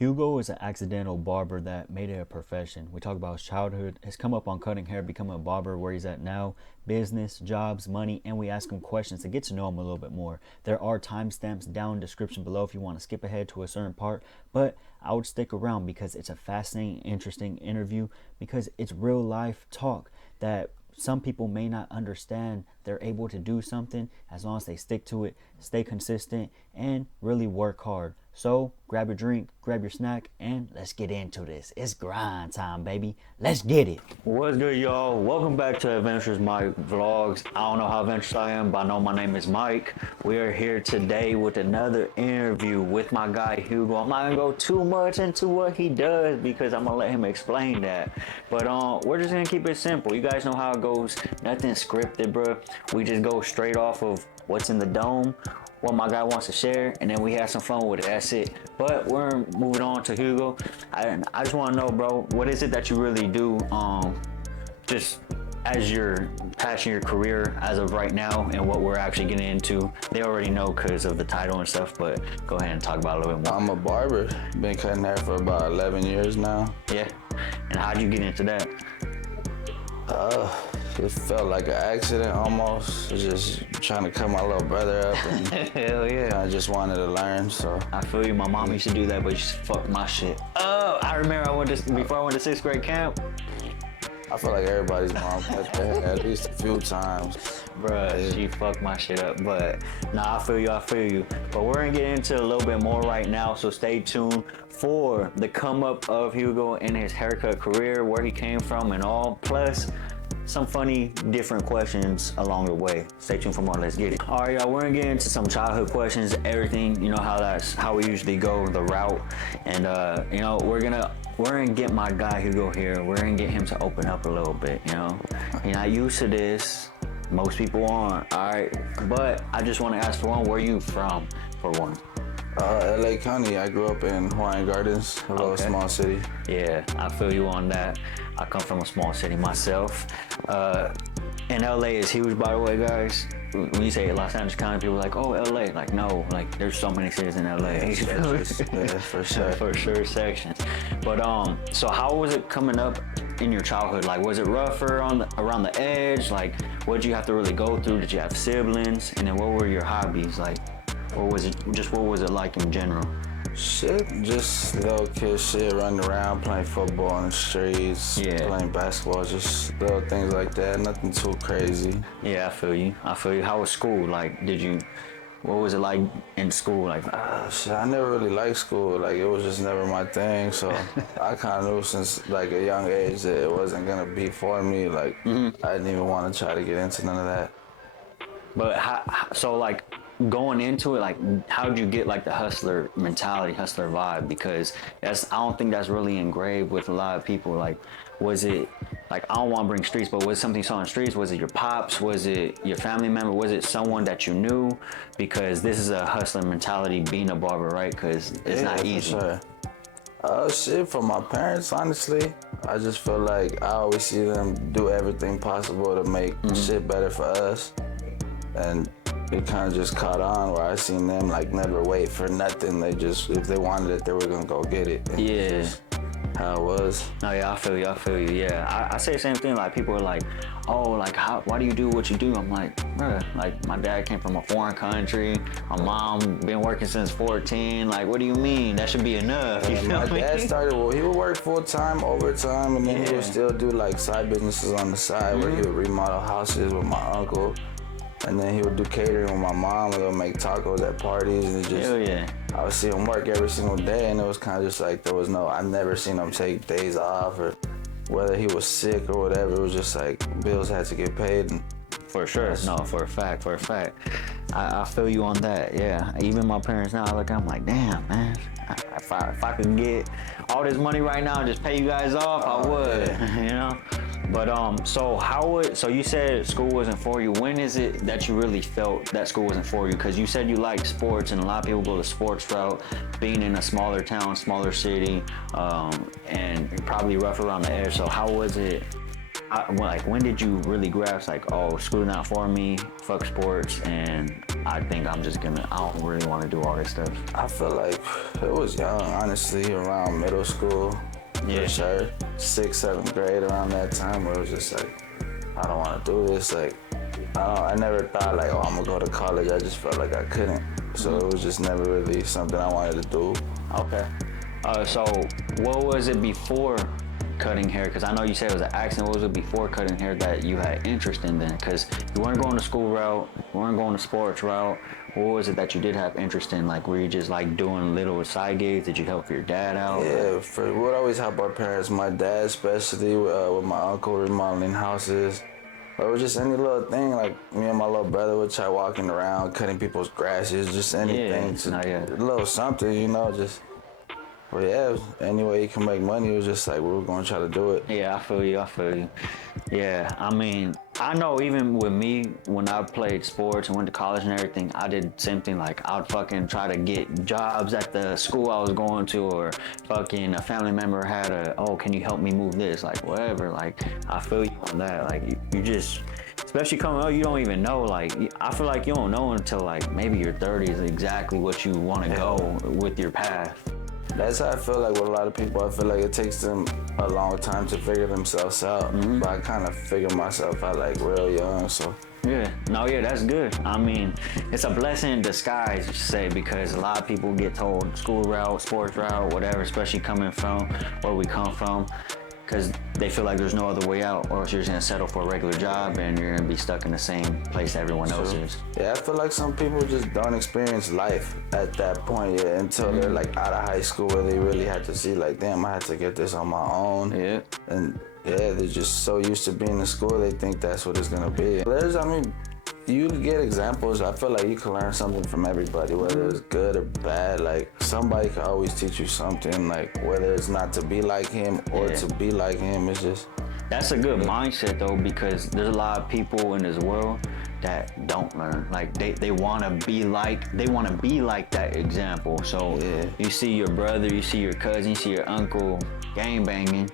Hugo is an accidental barber that made it a profession. We talk about his childhood, his come up on cutting hair, becoming a barber, where he's at now, business, jobs, money, and we ask him questions to get to know him a little bit more. There are timestamps down in the description below if you want to skip ahead to a certain part, but I would stick around because it's a fascinating, interesting interview because it's real life talk that some people may not understand. They're able to do something as long as they stick to it, stay consistent, and really work hard. So grab your drink, grab your snack, and let's get into this. It's grind time, baby. Let's get it. What's good, y'all? Welcome back to Adventures Mike Vlogs. I don't know how adventurous I am, but I know my name is Mike. We are here today with another interview with my guy Hugo. I'm not gonna go too much into what he does because I'm gonna let him explain that. But we're just gonna keep it simple. You guys know how it goes. Nothing scripted, bro. We just go straight off of what's in the dome, what my guy wants to share, and then we have some fun with it. That's it. But we're moving on to Hugo. I just want to know, bro, what is it that you really do just as your passion, your career as of right now, and what we're actually getting into? They already know because of the title and stuff, but go ahead and talk about it a little bit more. I'm a barber. Been cutting hair for about 11 years now. Yeah. And how'd you get into that? It felt like an accident almost. Just trying to cut my little brother up, and Hell yeah. I just wanted to learn. So I feel you. My mom used to do that, but she fucked my shit. Oh, I remember before I went to 6th grade camp. I feel like everybody's mom cut their hair at least a few times. Bruh, she fucked my shit up, but nah, I feel you. But we're gonna get into a little bit more right now, so stay tuned for the come up of Hugo in his haircut career, where he came from and all, plus some funny, different questions along the way. Stay tuned for more. Let's get it. All right, y'all, we're gonna get into some childhood questions, everything. You know how we usually go, the route. And we're gonna get my guy Hugo here. We're gonna get him to open up a little bit, you know. He's not used to this. Most people aren't, all right? But I just wanna ask, for one, where you from, for one? LA County. I grew up in Hawaiian Gardens, a little small city. Yeah, I feel you on that. I come from a small city myself. And LA is huge, by the way, guys. When you say Los Angeles County, people are like, oh, LA. Like, no, like, there's so many cities in LA. Yeah, for sure. For sure, sections. But, so how was it coming up in your childhood? Like, was it rougher around the edge? Like, what did you have to really go through? Did you have siblings? And then what were your hobbies? Like, what was it like in general? Shit, just little kid shit, running around, playing football on the streets, playing basketball, just little things like that, nothing too crazy. Yeah, I feel you. How was school? Like, what was it like in school? Like, shit, I never really liked school. Like, it was just never my thing. So I kind of knew since like a young age that it wasn't gonna be for me. Like, I didn't even want to try to get into none of that. But so like, going into it, like, how'd you get like the hustler mentality, hustler vibe? Because I don't think that's really engraved with a lot of people. Like, was it like, I don't want to bring streets, but was it something you saw on the streets? Was it your pops? Was it your family member? Was it someone that you knew? Because this is a hustler mentality, being a barber, right? Because it's not easy. For sure. Shit, from my parents, honestly, I just feel like I always see them do everything possible to make shit better for us. And it kind of just caught on where I seen them like never wait for nothing. They just, if they wanted it, they were gonna go get it. And yeah. How it was. No, yeah, I feel you. Yeah, I say the same thing. Like, people are like, oh, like, why do you do what you do? I'm like, bruh, like, my dad came from a foreign country. My mom been working since 14. Like, what do you mean? That should be enough. You feel my me? dad started, he would work full time, overtime, and then he would still do like side businesses on the side where he would remodel houses with my uncle. And then he would do catering with my mom, and they would make tacos at parties, and it just, hell yeah. I would see him work every single day, and it was kind of just like, I never seen him take days off, or whether he was sick or whatever, it was just like, bills had to get paid. And for sure, no, for a fact. I feel you on that, yeah. Even my parents now, I'm like, damn, man, if I could get all this money right now and just pay you guys off, I would, you know? But so you said school wasn't for you. When is it that you really felt that school wasn't for you? Because you said you like sports, and a lot of people go the sports route, being in a smaller town, smaller city, and probably rough around the edge. So how was it? Like, when did you really grasp, like, oh, school not for me, fuck sports, and I think I don't really want to do all this stuff. I feel like it was young, honestly, around middle school. Yeah. For sure. 6th, 7th grade, around that time, where it was just like, I don't want to do this. Like, I never thought like, oh, I'm gonna go to college. I just felt like I couldn't. So it was just never really something I wanted to do. Okay. So what was it before cutting hair? Because I know you said it was an accident. What was it before cutting hair that you had interest in then? Because you weren't going to school route, you weren't going to sports route. What was it that you did have interest in? Like, were you just like doing little side gigs? Did you help your dad out? Yeah, we would always help our parents. My dad especially, with my uncle remodeling houses. Or it was just any little thing, like me and my little brother would try walking around, cutting people's grasses, just anything. A little something, you know, just. But yeah, any way you can make money, it was just like, we were going to try to do it. Yeah, I feel you. Yeah, I mean, I know even with me, when I played sports and went to college and everything, I did the same thing. Like, I'd fucking try to get jobs at the school I was going to, or fucking a family member had can you help me move this? Like, whatever. Like, I feel you on that. Like, you just, especially coming up, you don't even know. Like, I feel like you don't know until like maybe your 30s exactly what you want to go with your path. That's how I feel like with a lot of people. I feel like it takes them a long time to figure themselves out. But I kind of figured myself out like real young, so. Yeah, that's good. I mean, it's a blessing in disguise, you say, because a lot of people get told school route, sports route, whatever, especially coming from where we come from, because they feel like there's no other way out, or else you're just gonna settle for a regular job and you're gonna be stuck in the same place everyone else is. Yeah, I feel like some people just don't experience life at that point yet until they're like out of high school, where they really had to see like, damn, I had to get this on my own. Yeah. And they're just so used to being in school, they think that's what it's gonna be. You get examples. I feel like you can learn something from everybody, whether it's good or bad. Like, somebody can always teach you something, like whether it's not to be like him or to be like him. It's just. That's a good mindset though, because there's a lot of people in this world that don't learn. Like, they want to be like that example. So you see your brother, you see your cousin, you see your uncle gang banging.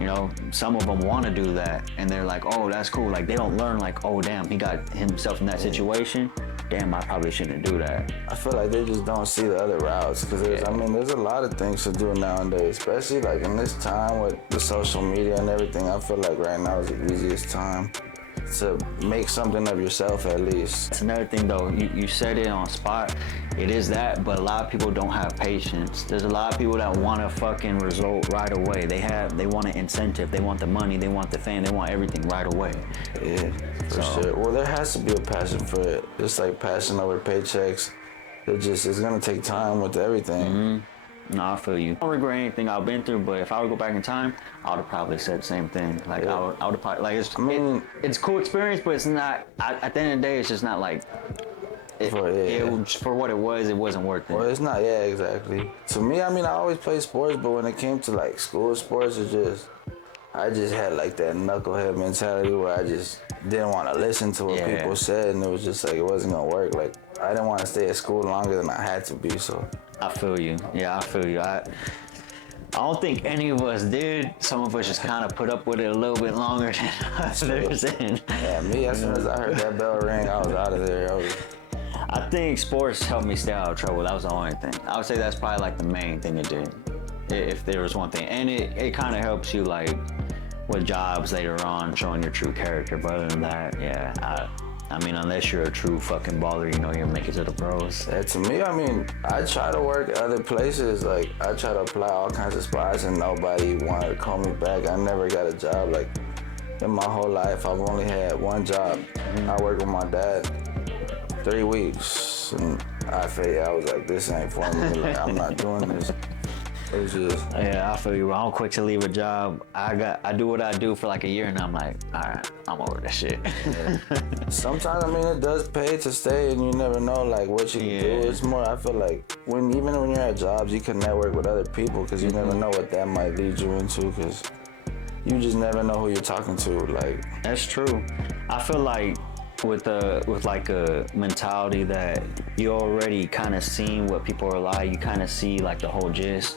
You know, some of them want to do that, and they're like, oh, that's cool. Like, they don't learn like, oh, damn, he got himself in that situation. Damn, I probably shouldn't do that. I feel like they just don't see the other routes, because there's a lot of things to do nowadays, especially like in this time with the social media and everything. I feel like right now is the easiest time to make something of yourself, at least. That's another thing though, you said it on spot. It is that, but a lot of people don't have patience. There's a lot of people that want a fucking result right away. They want an incentive, they want the money, they want the fame, they want everything right away. Yeah, for sure. Well, there has to be a passion for it. Just like passion over paychecks. It's gonna take time with everything. No, I feel you. I don't regret anything I've been through, but if I would go back in time, I would have probably said the same thing. Like, I would have probably, like, it's a cool experience, but it's not, at the end of the day, it's just not like, for what it was, it wasn't worth it. Well, it's not, exactly. To me, I always played sports, but when it came to like school sports, I just had like that knucklehead mentality where I just didn't want to listen to what people said, and it was just like, it wasn't gonna work. Like, I didn't want to stay at school longer than I had to be, so. I feel you. Yeah, I feel you. I don't think any of us did. Some of us just kind of put up with it a little bit longer than others. Yeah, me, as soon as I heard that bell ring, I was out of there. I think sports helped me stay out of trouble. That was the only thing. I would say that's probably like the main thing it did, if there was one thing. And it kind of helps you like with jobs later on, showing your true character. But other than that, unless you're a true fucking baller, you'll make it to the pros. Yeah, to me, I try to work at other places. Like, I try to apply all kinds of spots, and nobody wanted to call me back. I never got a job. Like, in my whole life, I've only had one job. I worked with my dad 3 weeks, and I was like, this ain't for me. Like, I'm not doing this. It was just. Yeah, I feel you. I'm quick to leave a job. I do what I do for like a year, and I'm like, all right, I'm over this shit. Yeah. Sometimes, it does pay to stay, and you never know like what you can do. It's more, I feel like even when you're at jobs, you can network with other people, because you never know what that might lead you into, because you just never know who you're talking to. Like, that's true. I feel like with like a mentality that you already kind of seen what people are like, you kind of see like the whole gist.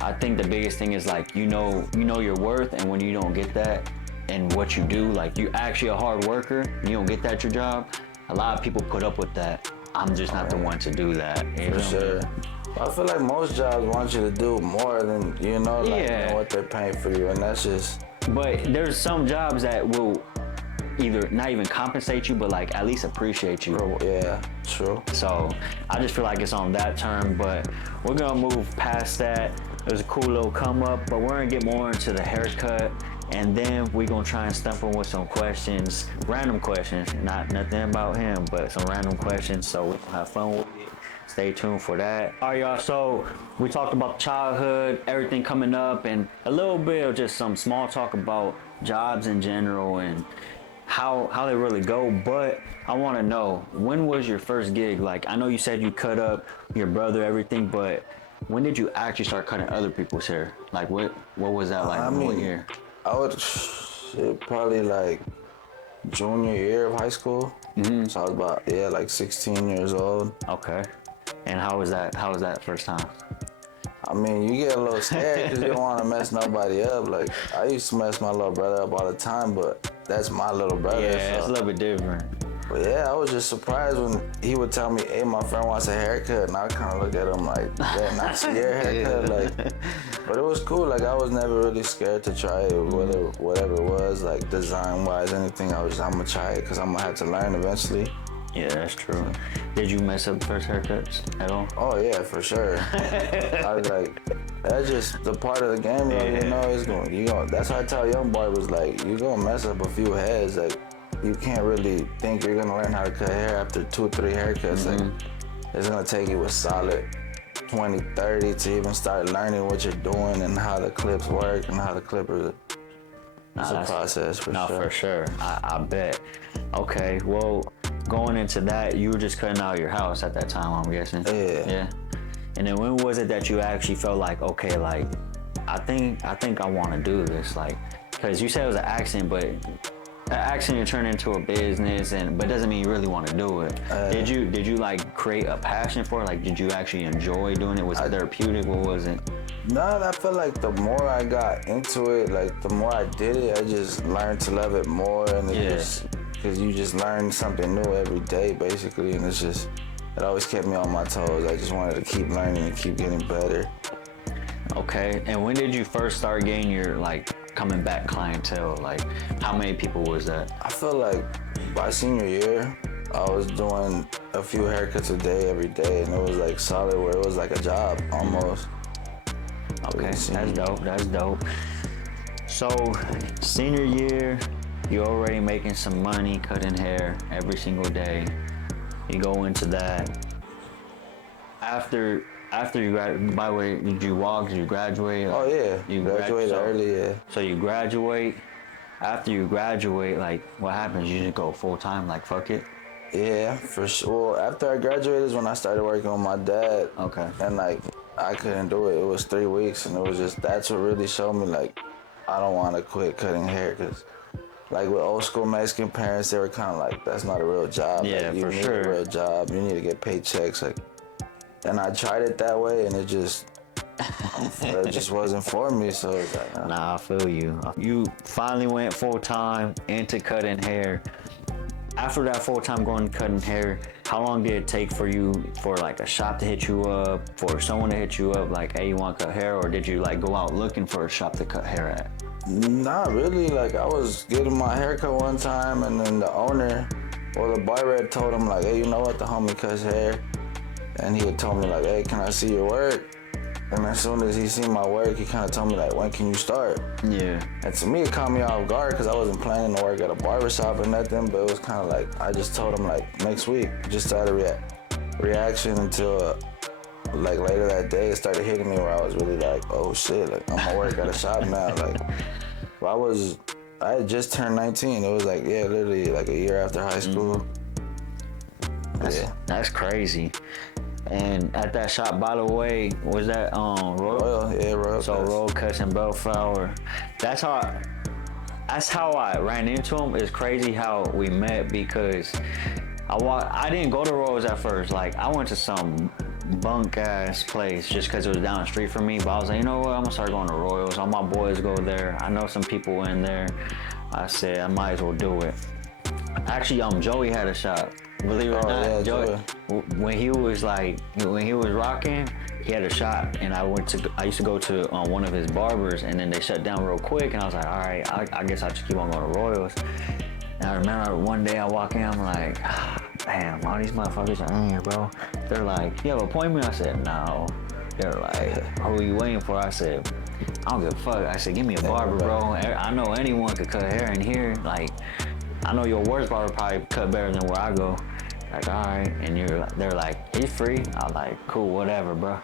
I think the biggest thing is like, you know your worth, and when you don't get that and what you do, like, you're actually a hard worker, you don't get that at your job, a lot of people put up with that. I'm just not the one to do that. You For know? sure. I feel like most jobs want you to do more than, than what they're paying for you, and that's just... But there's some jobs that will either not even compensate you, but like at least appreciate you. Yeah, true. So I just feel like it's on that term, but we're gonna move past that. It was a cool little come up, but we're gonna get more into the haircut, and then we're gonna try and stump him with some questions, random questions, not nothing about him, but some random questions, so we can have fun with it. Stay tuned for that. All right, y'all, so we talked about childhood, everything coming up, and a little bit of just some small talk about jobs in general and how they really go. But I want to know, when was your first gig? Like, I know you said you cut up your brother, everything, but when did you actually start cutting other people's hair? Like, what was that like? What year? I would probably like junior year of high school. Mm-hmm. So I was about like 16 years old. Okay. And how was that first time? I mean, you get a little scared because you don't want to mess nobody up. Like, I used to mess my little brother up all the time, but that's my little brother. Yeah, it's a little bit different. But yeah, I was just surprised when he would tell me, hey, my friend wants a haircut, and I kind of look at him like, yeah, not see your haircut. Like, but it was cool. Like, I was never really scared to try it, whatever it was, like design-wise, anything. I'm gonna try it because I'm gonna have to learn eventually. Yeah, that's true. Did you mess up the first haircuts at all? Oh yeah, for sure. I was like, that's just the part of the game, though. That's how I tell young barbers, like, you're gonna mess up a few heads. Like, you can't really think you're gonna learn how to cut hair after 2 or 3 haircuts. Like, it's gonna take you a solid 20, 30 to even start learning what you're doing and how the clips work and how the clippers. It's a process for sure. For sure. I bet. Okay, well, going into that, you were just cutting out your house at that time, I'm guessing. Yeah. And then when was it that you actually felt like, okay, like, I think I want to do this, like, because you said it was an accident, but an accident turned into a business, but doesn't mean you really want to do it. Did you like create a passion for it? Like, did you actually enjoy doing it? Was it therapeutic? What was it? No, I feel like the more I got into it, like the more I did it, I just learned to love it more, and because you just learn something new every day, basically, and it always kept me on my toes. I just wanted to keep learning and keep getting better. Okay, and when did you first start getting your, like, coming back clientele? Like, how many people was that? I feel like by senior year, I was doing a few haircuts a day every day, and it was like solid where it was like a job almost. Okay, that's dope. So, senior year, you're already making some money cutting hair every single day. You go into that. After you graduate, by the way, did you walk? Did you graduate? Oh yeah, you graduated early, yeah. So you graduate. After you graduate, like, what happens? You just go full time, like, fuck it? Yeah, for sure. Well, after I graduated is when I started working with my dad. Okay. And like, I couldn't do it. It was 3 weeks, and it was just, that's what really showed me, like, I don't want to quit cutting hair, because like with old school Mexican parents, they were kind of like, that's not a real job. Yeah, like, you need a real job. You need to get paychecks. Like, and I tried it that way, and it just wasn't for me. So it's like, Nah, I feel you. You finally went full time into cutting hair. After that full time going cutting hair, how long did it take for you, for like a shop to hit you up, for someone to hit you up, like, hey, you want to cut hair, or did you like go out looking for a shop to cut hair at? Not really. Like, I was getting my haircut one time, and then the owner, or the barber, had told him like, hey, you know what, the homie cuts hair, and he had told me like, hey, can I see your work? And as soon as he seen my work, he kind of told me like, when can you start? Yeah. And to me, it caught me off guard because I wasn't planning to work at a barbershop or nothing, but it was kind of like, I just told him like, next week. Just started reaction until like later that day, it started hitting me where I was really like, oh shit, like, I'm gonna work at a shop now. Like, I had just turned 19. It was like, yeah, literally like a year after high school. That's crazy. And at that shop, by the way, was that Royal? Yeah, Royal. So Cuts. Royal Cuts in Bellflower. That's how I ran into him. It's crazy how we met, because I didn't go to Royals at first. Like, I went to some bunk ass place just because it was down the street from me. But I was like, you know what? I'm gonna start going to Royals. All my boys go there. I know some people in there. I said I might as well do it. Actually, Joey had a shop. Believe it or not, yeah, Joey, when he was rocking, he had a shop, and I used to go to one of his barbers, and then they shut down real quick, and I was like, all right, I guess I'll just keep on going to Royals. And I remember one day I walk in, I'm like, damn, all these motherfuckers are in here, bro. They're like, you have an appointment? I said, no. They're like, who are you waiting for? I said, I don't give a fuck. I said, give me a barber, bro. I know anyone could cut hair in here. Like, I know your worst barber probably cut better than where I go. Like, all right. And they're like, he's free. I was like, cool, whatever, bro.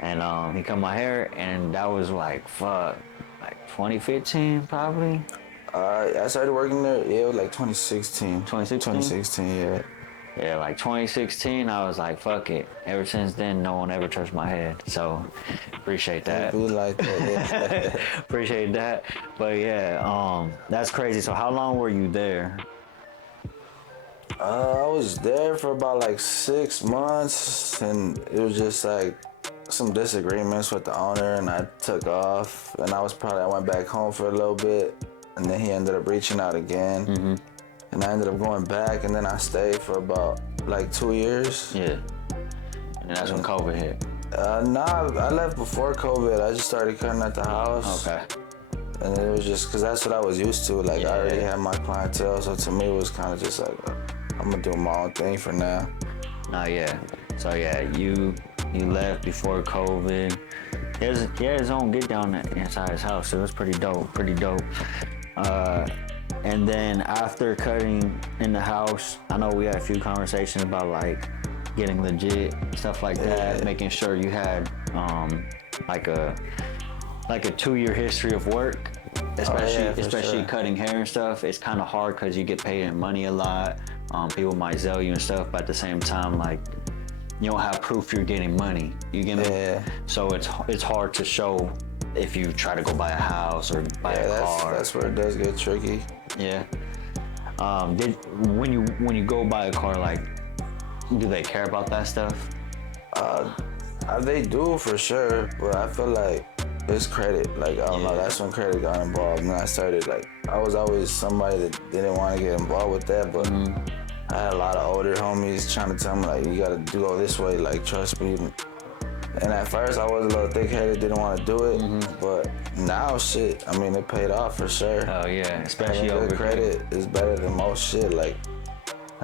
And he cut my hair, and that was like 2015 probably. I started working there, yeah, it was like 2016. 2016? 2016, yeah. Yeah, like 2016, I was like, fuck it. Ever since then, no one ever touched my head. So, appreciate that. Be like that. Appreciate that. But yeah, that's crazy. So how long were you there? I was there for about like 6 months, and it was just like some disagreements with the owner, and I took off, and I went back home for a little bit, and then he ended up reaching out again. Mm-hmm. And I ended up going back, and then I stayed for about like 2 years. Yeah. And that's when COVID hit. Nah, I left before COVID. I just started cutting at the house. Okay. And it was just because that's what I was used to. Like, I already had my clientele, so to me it was kind of just like, I'm gonna do my own thing for now. Nah, yeah. So yeah, you left before COVID. He had his own get down inside his house. So it was pretty dope. And then after cutting in the house, I know we had a few conversations about like getting legit, stuff like that, making sure you had like a 2-year history of work, especially cutting hair and stuff. It's kind of hard because you get paid in money a lot. People might sell you and stuff, but at the same time, like, you don't have proof you're getting money. You get me? Yeah. So it's hard to show if you try to go buy a house or buy a car. That's where it does get tricky. Yeah. When you go buy a car, like, do they care about that stuff? They do for sure, but I feel like it's credit. Like, I don't know, that's when credit got involved, and I started, like, I was always somebody that didn't want to get involved with that, but I had a lot of older homies trying to tell me, like, you gotta go this way, like, trust me. And at first I was a little thick-headed, didn't want to do it, but now, shit, I mean, it paid off for sure. Oh yeah, especially over good credit is better than most shit. Like,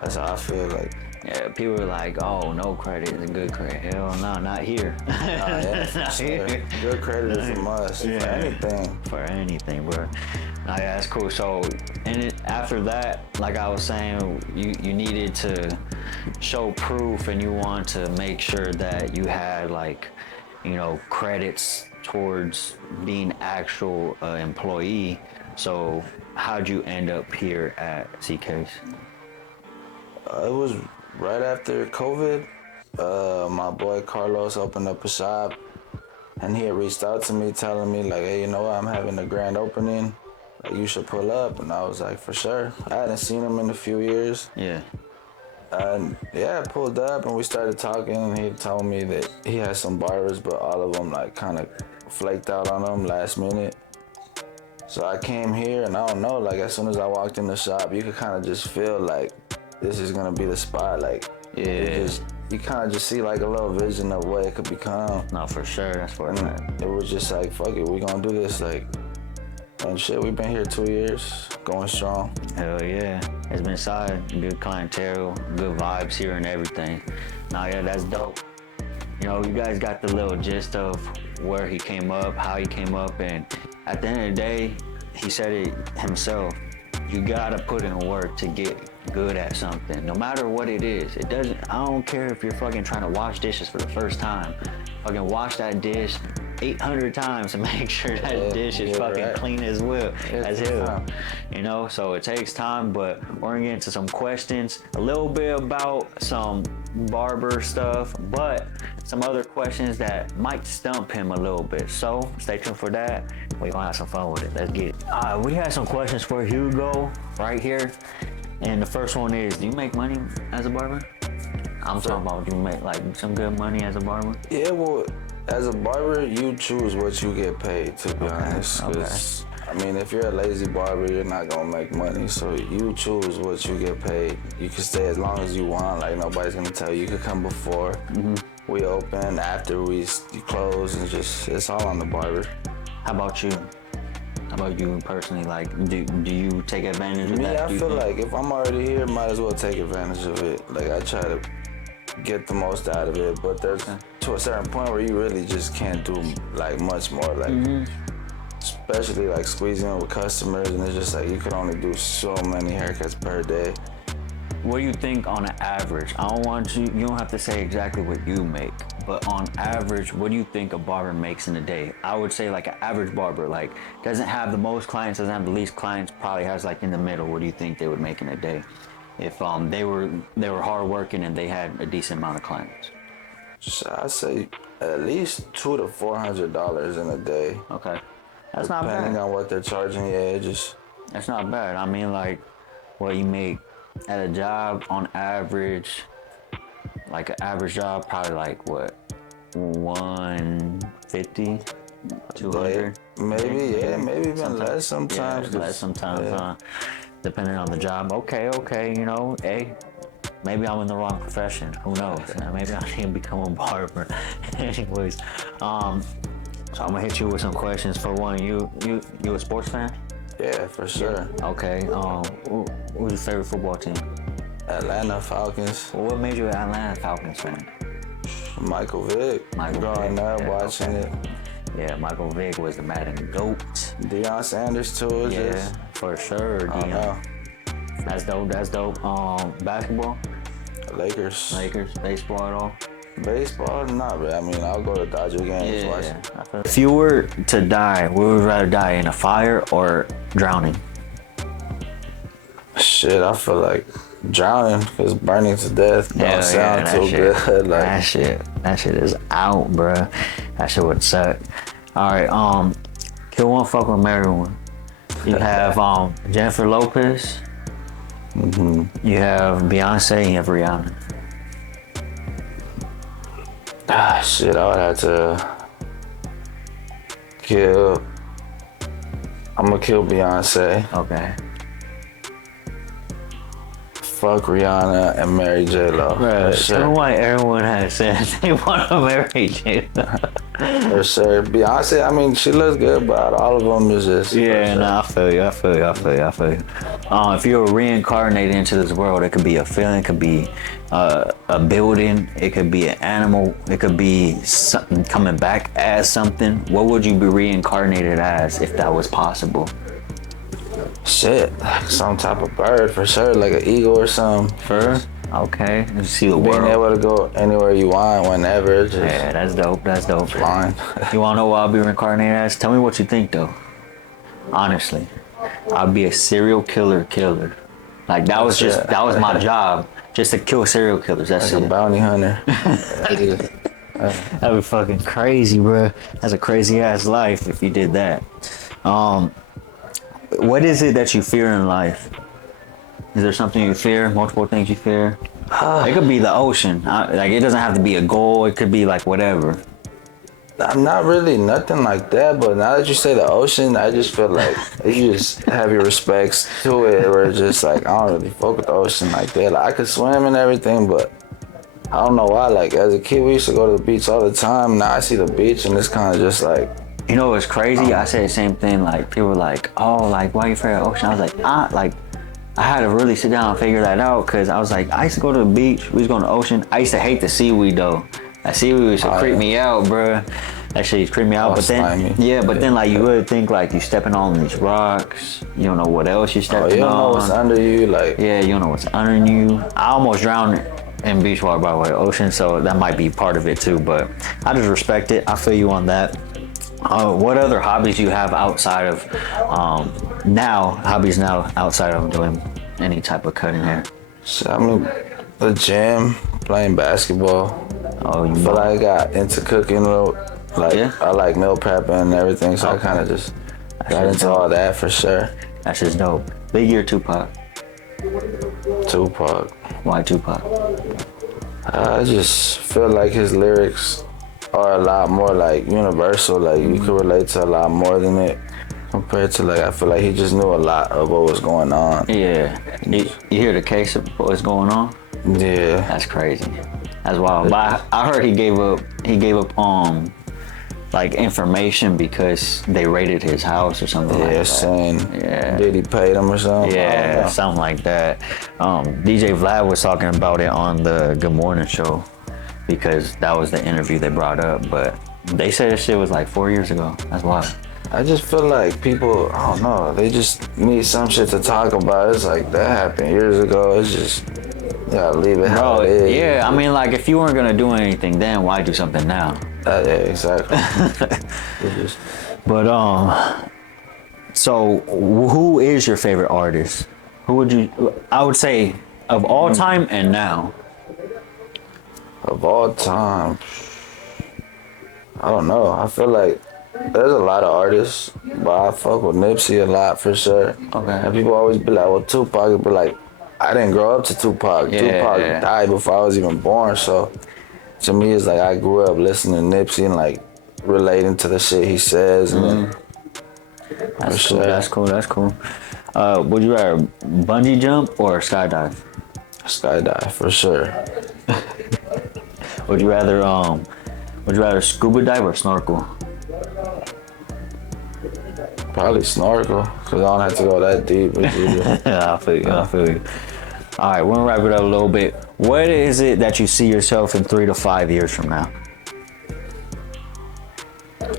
that's how I feel. Like, yeah, people are like, oh, no credit is a good credit. Hell no, not here. For sure. Good credit is a must for anything. For anything, bro. Nah, yeah, that's cool. So, after that, like I was saying, you needed to show proof, and you want to make sure that you had, like, credits towards being actual employee. So, how'd you end up here at CK's? It was right after COVID. My boy Carlos opened up a shop, and he had reached out to me telling me, like, hey, you know what, I'm having a grand opening. Like, you should pull up. And I was like, for sure. I hadn't seen him in a few years. Yeah. And I pulled up, and we started talking, and he told me that he had some barbers, but all of them, like, kind of flaked out on him last minute. So I came here, and I don't know, like, as soon as I walked in the shop, you could kind of just feel like this is gonna be the spot. Like, you kind of just see, like, a little vision of what it could become. No, for sure, that's for that. It was just like, fuck it, we gonna do this, like, and shit, we've been here 2 years, going strong. Hell yeah, it's been solid, good clientele, good vibes here and everything. Nah, yeah, that's dope. You guys got the little gist of where he came up, how he came up, and at the end of the day, he said it himself, you gotta put in work to get good at something, no matter what it is. I don't care if you're fucking trying to wash dishes for the first time. Fucking wash that dish 800 times to make sure that dish is fucking clean as hell. So it takes time, but we're gonna get into some questions, a little bit about some barber stuff, but some other questions that might stump him a little bit. So stay tuned for that. We're gonna have some fun with it. Let's get it. We have some questions for HUGO right here. And the first one is, do you make money as a barber? I'm talking about, do you make, like, some good money as a barber? Yeah, well, As a barber, you choose what you get paid, to be honest. 'Cause, I mean, if you're a lazy barber, you're not gonna make money. So you choose what you get paid. You can stay as long as you want. Like, nobody's gonna tell you. You could come before we open, after we close, and just, it's all on the barber. How about you? How about you personally? Like, do you take advantage of that? I feel like if I'm already here, might as well take advantage of it. Like, I try to get the most out of it, but there's to a certain point where you really just can't do like much more. Like, especially like squeezing in with customers, and it's just like you could only do so many haircuts per day. What do you think on an average? I don't want you don't have to say exactly what you make, but on average, what do you think a barber makes in a day? I would say like an average barber, like doesn't have the most clients, doesn't have the least clients, probably has like in the middle. What do you think they would make in a day if they were hard working and they had a decent amount of clients? I'd say at least $200 to $400 in a day. Okay, that's not bad. Depending on what they're charging, That's not bad. I mean, like, what you make at a job on average, like an average job, probably like what, 150, 200? Maybe even less sometimes. Yeah, less sometimes, depending on the job. Okay, you know, hey, maybe I'm in the wrong profession. Who knows? Maybe I need to become a barber. Anyways, so I'm gonna hit you with some questions. For one, you a sports fan? Yeah, for sure. Okay. Who's your favorite football team? Atlanta Falcons. Well, what made you an Atlanta Falcons fan? Michael Vick. Growing up, watching it. Yeah, Michael Vick was the Madden GOAT. Deion Sanders too. For sure. Deion. That's dope. Basketball? Lakers. Baseball at all? Baseball? Not really. I mean, I'll go to Dodger games. Yeah. If you were to die, would you rather die in a fire or drowning? Shit, I feel like drowning, because burning to death don't sound too good. Like, that shit is out, bruh. That shit would suck. All right, kill one, fuck one, marry one. You have Jennifer Lopez. You have Beyonce. You have Rihanna. Shit, I would have to kill. I'm gonna kill Beyonce. Okay. Fuck Rihanna and marry J-Lo. Right. So why everyone has said they want to marry J-Lo. For sure. Beyonce, I mean, she looks good, but all of them is just... Yeah, I feel you. If you were reincarnated into this world, it could be a feeling, it could be a building, it could be an animal, it could be something coming back as something. What would you be reincarnated as if that was possible? Shit, like some type of bird for sure, like an eagle or something. Okay, you see the world. Being able to go anywhere you want, whenever. Just that's dope. Flying. You wanna know what I'll be reincarnated as? Tell me what you think though. Honestly, I'll be a serial killer. Like that was my job, just to kill serial killers. That's like it. A bounty hunter. That'd be fucking crazy, bro. That's a crazy ass life if you did that. What is it that you fear in life? Is there something you fear? Multiple things you fear? It could be the ocean. Like it doesn't have to be a goal. It could be like whatever. Not really nothing like that, but now that you say the ocean, I just feel like you just have your respects to it, where it's just like, I don't really fuck with the ocean like that. Like, I could swim and everything, but I don't know why. Like, as a kid, we used to go to the beach all the time. Now I see the beach and it's kind of just like... You know what's crazy? I say the same thing. Like, people were like, oh, like, why are you afraid of the ocean? I was like, I had to really sit down and figure that out, because I was like, I used to go to the beach, we was going to the ocean. I used to hate the seaweed though. That seaweed used to creep me out, bruh. That shit used to creep me out. But then, then like you would think like you stepping on these rocks, you don't know what else you're stepping on. You don't know what's under you, like. Yeah, you don't know what's under you. I almost drowned in beach water, by the way, ocean, so that might be part of it too, but I just respect it. I feel you on that. What other hobbies you have outside of hobbies outside of doing any type of cutting hair? So I'm the gym, playing basketball. Oh, you feel like I got into cooking a little. Like, I like meal prepping and everything, so I kind of just got into all that for sure. That's just dope. Biggie or Tupac? Tupac. Why Tupac? I just feel like his lyrics are a lot more like universal. Like you can relate to a lot more than it compared to like I feel like he just knew a lot of what was going on. Yeah. You hear the case of what's going on? Yeah. That's crazy. That's wild. But I heard he gave up like information because they raided his house or something like that. Saying Yeah. did he pay them or something? Yeah, something like that. DJ Vlad was talking about it on the Good Morning Show because that was the interview they brought up. But they said this shit was like 4 years ago. That's wild. I just feel like people, I don't know, they just need some shit to talk about. It's like that happened years ago. It's just, you gotta leave it how it is. Yeah, I mean, like, if you weren't gonna do anything then, why do something now? Yeah, exactly. But, so who is your favorite artist? Who would you, I would say, of all time and now? Of all time, I don't know. I feel like there's a lot of artists, but I fuck with Nipsey a lot for sure. Okay. And people always be like, well, Tupac, but like, I didn't grow up to Tupac. Yeah, Tupac yeah. died before I was even born, so to me, it's like I grew up listening to Nipsey and like relating to the shit he says. And then, That's cool, that's cool, that's cool. Would you rather bungee jump or skydive? Skydive for sure. Would you rather scuba dive or snorkel? Probably snorkel, because I don't have to go that deep. I feel you, I feel you. All right, we're gonna wrap it up a little bit. What is it that you see yourself in 3 to 5 years from now?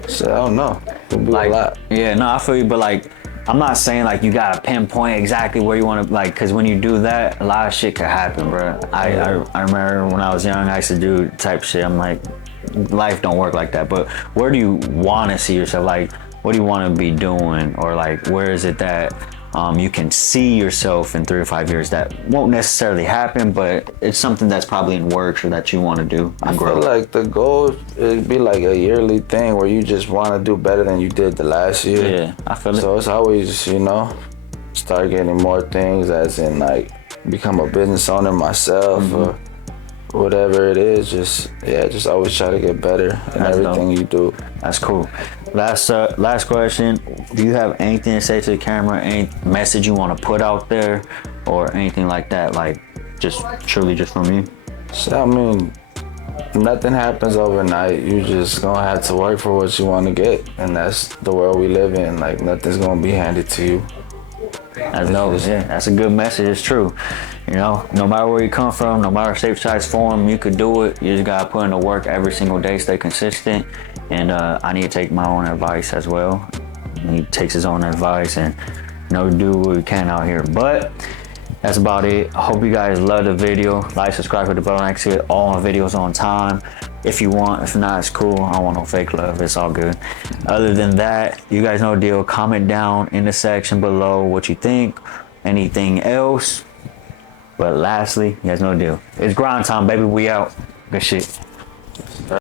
So I don't know. It'll be a lot. Yeah, no, I feel you, but like, I'm not saying like you gotta pinpoint exactly where you want to, like, because when you do that, a lot of shit could happen, bro. I remember when I was young, I used to do type shit. I'm like, life don't work like that. But where do you want to see yourself? Like, what do you want to be doing, or like, where is it that you can see yourself in 3 to 5 years that won't necessarily happen, but it's something that's probably in works or that you want to do and I grow? feel like the goal it'd be like a yearly thing where you just want to do better than you did the last year. Yeah, I feel it. So it's always, start getting more things, as in like become a business owner myself or whatever it is. Just always try to get better in everything you do. That's cool. Last question. Do you have anything to say to the camera? Any message you want to put out there, or anything like that? Like, just truly just from you. So I mean, nothing happens overnight. You just gonna have to work for what you want to get, and that's the world we live in. Like nothing's gonna be handed to you. That's dope. Yeah, that's a good message. It's true. No matter where you come from, no matter shape, size, form, you could do it. You just gotta put in the work every single day, stay consistent. And I need to take my own advice as well. He takes his own advice and do what we can out here. But that's about it. I hope you guys love the video. Like, subscribe, hit the bell next to it. All my videos on time. If you want, if not, it's cool. I don't want no fake love. It's all good. Other than that, you guys know the deal. Comment down in the section below what you think. Anything else. But lastly, you guys know the deal. It's grind time, baby. We out. Good shit.